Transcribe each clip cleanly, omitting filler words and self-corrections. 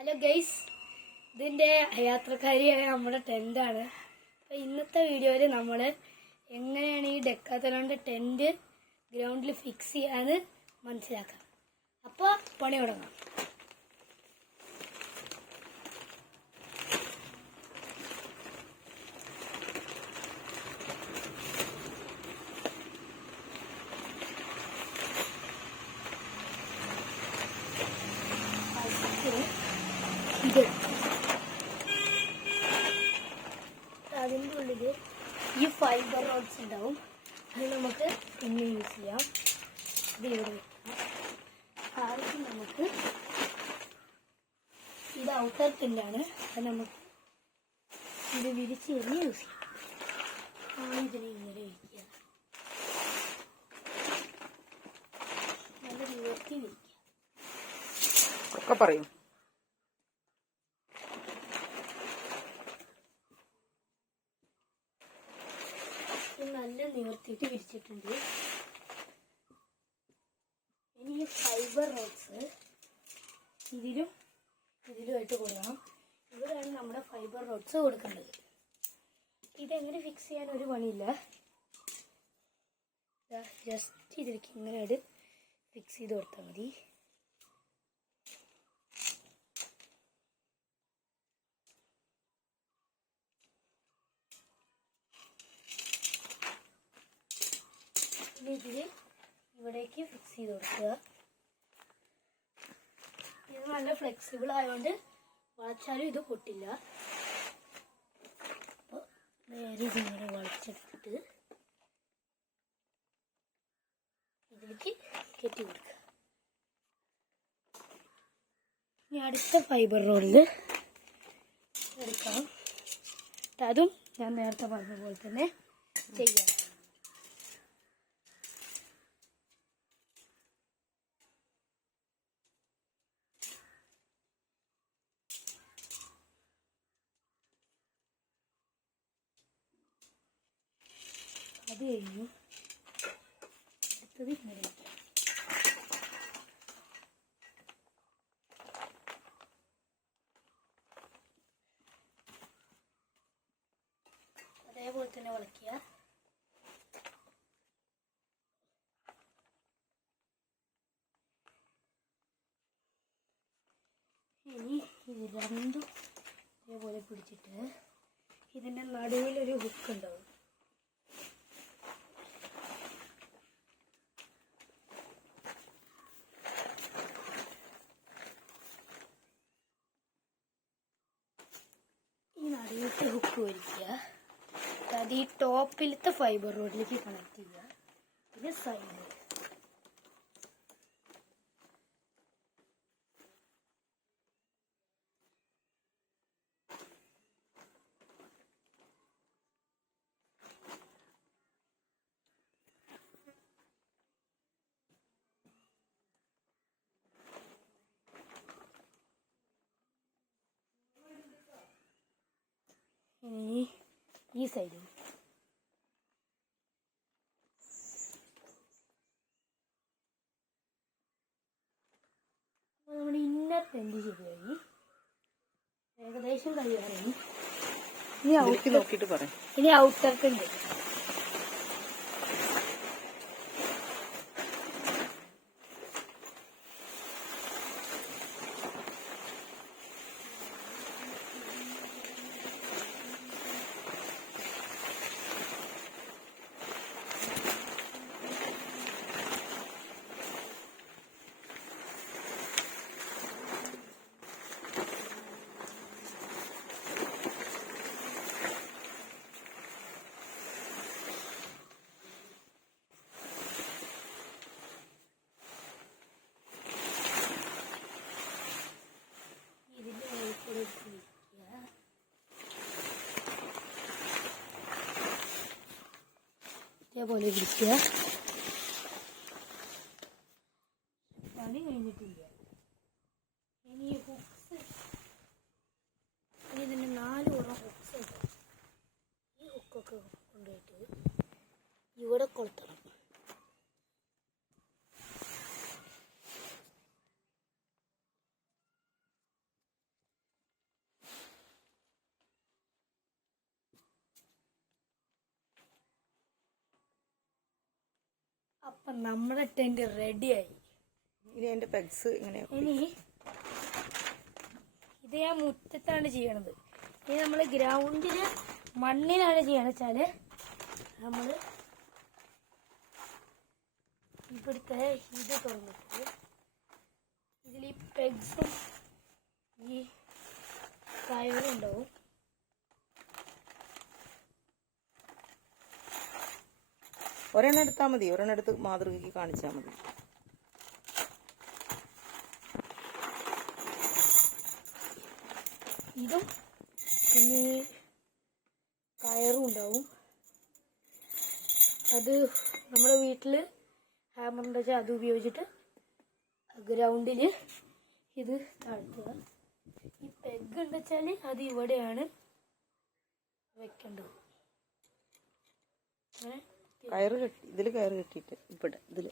Hello guys, ഇതിൻ്റെ യാത്രക്കാരിയായ നമ്മുടെ ടെൻ്റാണ്. അപ്പോൾ ഇന്നത്തെ വീഡിയോയിൽ നമ്മൾ എങ്ങനെയാണ് ഈ ഡെക്കാത്തലോൻ്റെ ടെൻറ്റ് ഗ്രൗണ്ടിൽ ഫിക്സ് ചെയ്യാന്ന് മനസ്സിലാക്കാം. അപ്പോൾ പണി തുടങ്ങാം. അതിൻ്റെ ഉള്ളിൽ ഈ ഫൈബർ റോഡ്സ് ഉണ്ടാവും. അത് നമുക്ക് പിന്നെ യൂസ് ചെയ്യാം. ഇത് ഇവിടെ വെക്കാം. ആദ്യം നമുക്ക് ഇത് ഔട്ടർ ടെൻ്റാണ്. അത് നമുക്ക് ഇത് വിരിച്ച് കഴിഞ്ഞ് യൂസ് ചെയ്യാം. ഇതിനെ ഇങ്ങനെ വയ്ക്കുക, നല്ല നിവർത്തി വയ്ക്കുക. ഒക്കെ പറയും. നല്ല നിവർത്തിയിട്ട് വിരിച്ചിട്ടുണ്ട്. ഇനി ഈ ഫൈബർ റോഡ്സ് ഇതിലുമായിട്ട് കൊടുക്കണം. ഇവിടെയാണ് നമ്മുടെ ഫൈബർ റോഡ്സ് കൊടുക്കേണ്ടത്. ഇതെങ്ങനെ ഫിക്സ് ചെയ്യാൻ ഒരു പണിയില്ല. ജസ്റ്റ് ഇതിലേക്ക് ഇങ്ങനെ ഫിക്സ് ചെയ്ത് കൊടുത്താൽ മതി. ഇതിൽ ഇവിടേക്ക് ഫിക്സ് ചെയ്ത് കൊടുക്കുക. ഇത് നല്ല ഫ്ലെക്സിബിൾ ആയതുകൊണ്ട് വളച്ചാലും ഇത് പൊട്ടില്ല. അപ്പോൾ നേരെ ഇതിങ്ങനെ വളച്ചെടുത്തിട്ട് ഇതിലേക്ക് കെട്ടി കൊടുക്കുക. ഇനി അടുത്ത ഫൈബർ റോളിൽ എടുക്കാം. അതും ഞാൻ നേരത്തെ പറഞ്ഞ പോലെ തന്നെ ചെയ്യാം. അത് കഴിഞ്ഞു അടുത്തത് ഇങ്ങനെ അതേപോലെ തന്നെ വളയ്ക്കുക. ഇനി ഇത് രണ്ടും ഇതേപോലെ പിടിച്ചിട്ട് ഇതിൻ്റെ നടുവിലൊരു ഹുക്ക് ഉണ്ടാവും. നടുവിലത്തെ ഹുക്ക് വലിക്കുക. അത് ഈ ടോപ്പിലത്തെ ഫൈബർ റോഡിലേക്ക് കണക്ട് ചെയ്യുക. പിന്നെ സൈഡ് ഈ സൈഡും നമ്മുടെ ഇന്നർ ടെൻറ്റ് ശരിയായി, ഏകദേശം കഴിയാറായി. ഇനി ഔട്ടർ ടെൻറ്റ്. ഇതേപോലെ പിടിക്കുക. പണി കഴിഞ്ഞിട്ടില്ല. ഇനി ഹുക്സ്, ഇനി ഇതിൻ്റെ 4 ഉറ ഹുക്സ് ഉണ്ട്. ഈ ഹുക്കൊക്കെ കൊണ്ടുപോയിട്ട് ഇവിടെ കൊളുത്തണം. അപ്പം നമ്മുടെ ടെന്റ് റെഡിയായി. ഇനി അതിന്റെ പെഗ്സ് ഇങ്ങനെ ഇനി ഇത് ഞാൻ മുറ്റത്താണ് ചെയ്യണത്. ഇനി നമ്മൾ ഗ്രൗണ്ടില് മണ്ണിലാണ് ചെയ്യണമെന്ന് വെച്ചാല് നമ്മൾ ഇവിടുത്തെ ഇത് തുറന്നിട്ട് ഇതിൽ ഈ പെഗ്സും ഈ കയറും ഉണ്ടാവും. ഒരെണ്ണം എടുത്താൽ മതി, ഒരെണ്ണം എടുത്ത് മാതൃകയ്ക്ക് കാണിച്ചാൽ മതി. ഇതും പിന്നെ കയറും ഉണ്ടാവും. അത് നമ്മുടെ വീട്ടിൽ ഹാമറിൻ്റെ വെച്ചാൽ അത് ഉപയോഗിച്ചിട്ട് ഗ്രൗണ്ടിൽ ഇത് താഴ്ത്തുക. ഈ പെഗ് ഉണ്ട് വെച്ചാൽ അത് ഇവിടെയാണ് വെക്കേണ്ടത്. അങ്ങനെ കയറ് കെട്ടി, ഇതില് കയറ് കെട്ടിയിട്ട് ഇവിടെ ഇതില്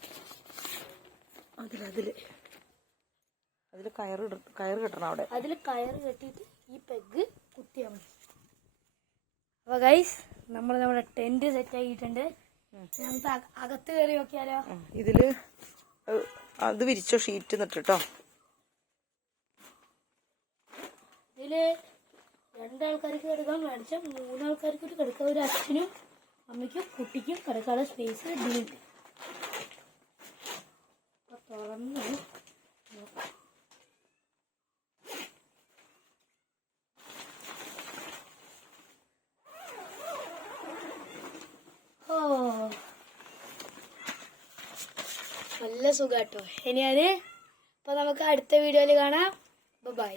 അതില് കയറ് കെട്ടണം അവിടെ. അതിൽ കയറ് കെട്ടിയിട്ട് ഈ പെഗ് കുത്തിയാൽ മതി. അപ്പോൾ ഗൈസ് നമ്മുടെ ടെന്റ് സെറ്റ് ആക്കിയിട്ടുണ്ട്. നമുക്ക് അകത്ത് കയറി നോക്കിയാലോ? ഇതില് അത് വിരിച്ചോ, ഷീറ്റ് നിട്ടിട്ടോ. ഇതില് 2 ആൾക്കാർക്ക് കിടക്കാൻ മേടിച്ച 3 ആൾക്കാർക്ക് കിടക്കാൻ, ഒരു അച്ഛനും അമ്മയ്ക്കും കുട്ടിക്കും കിടക്കാനുള്ള സ്പേസ് ഇതിലുണ്ട്. അപ്പൊ തുറന്ന് നോക്കാം. നല്ല സുഖാട്ടോ. ഇനിയാണ്. അപ്പൊ നമുക്ക് അടുത്ത വീഡിയോയിൽ കാണാം. ബൈ.